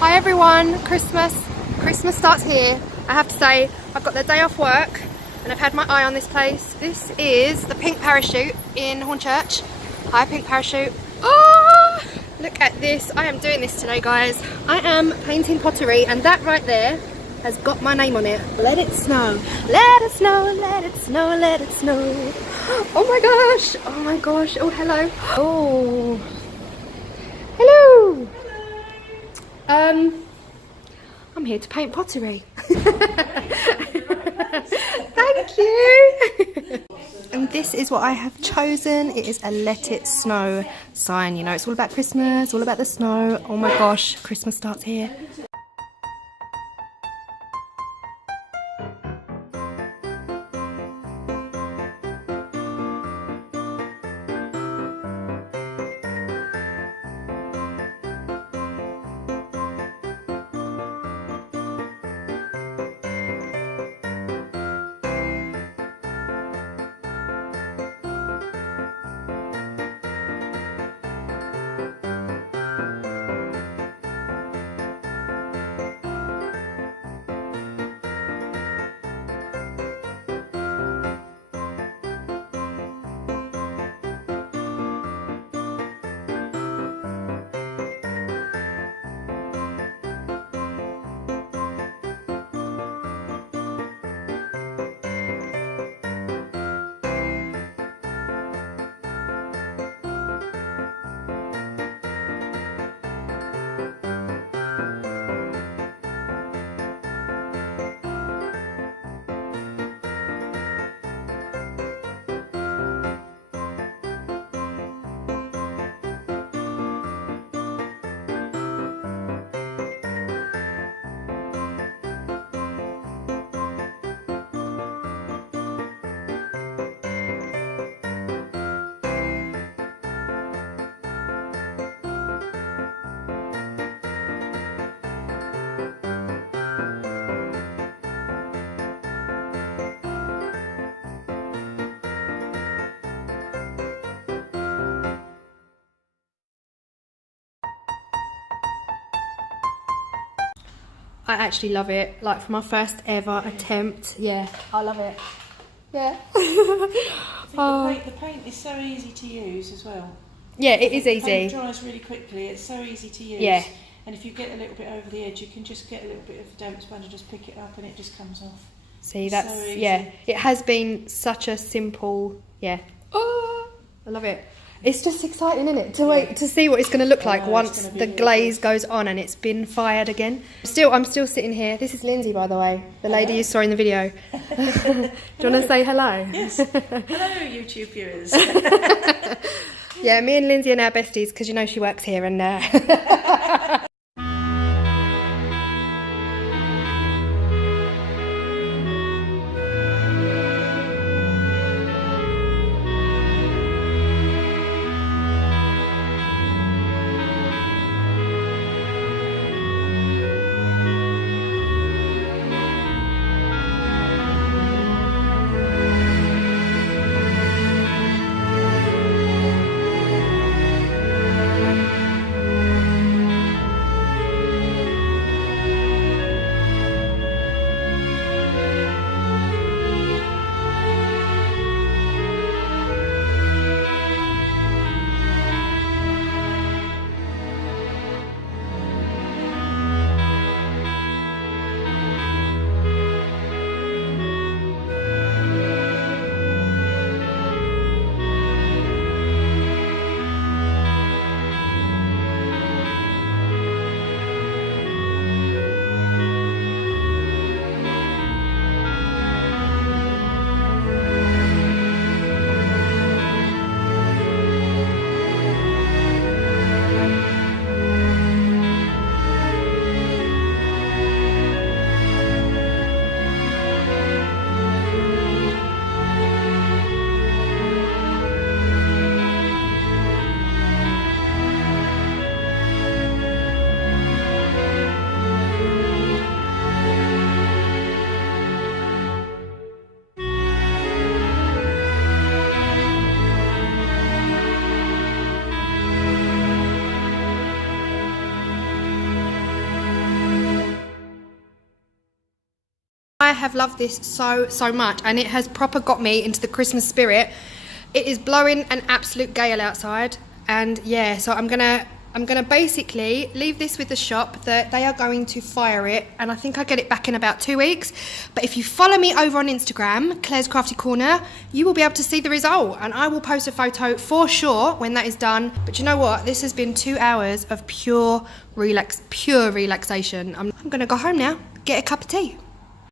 Hi everyone, Christmas starts here. I have to say, I've got the day off work and I've had my eye on this place. This is the Pink Parachute in Hornchurch. Hi Pink Parachute. Oh, look at this. I am doing this today, guys. I am painting pottery and that right there has got my name on it. Let it snow, let it snow, let it snow, let it snow. Oh my gosh, oh my gosh, oh hello. Oh, hello. I'm here to paint pottery. Thank you. And this is what I have chosen. It is a Let It Snow sign. You know, it's all about Christmas, all about the snow. Oh my gosh, Christmas starts here. I actually love it, like for my first ever attempt. Yeah, I love it. Yeah. The paint is so easy to use as well. Yeah, it is easy. The paint dries really quickly, it's so easy to use. Yeah. And if you get a little bit over the edge, you can just get a little bit of damp sponge and just pick it up and it just comes off. See, It's that's, so easy. yeah, it has been such a simple, yeah. Oh, I love it. It's just exciting, isn't it, to wait to see what it's going to look like once the glaze goes on and it's been fired again. I'm still sitting here. This is Lindsay, by the way, the lady you saw in the video. Do you want to say hello? Yes. Hello, YouTube viewers. Yeah, me and Lindsay are now besties because you know she works here and I have loved this so much, and it has proper got me into the Christmas spirit. It is blowing an absolute gale outside, and yeah, so I'm gonna basically leave this with the shop. That they are going to fire it, and I think I get it back in about 2 weeks. But if you follow me over on Instagram, Claire's Crafty Corner, you will be able to see the result, and I will post a photo for sure when that is done. But you know what? This has been 2 hours of pure relaxation. I'm gonna go home now, get a cup of tea.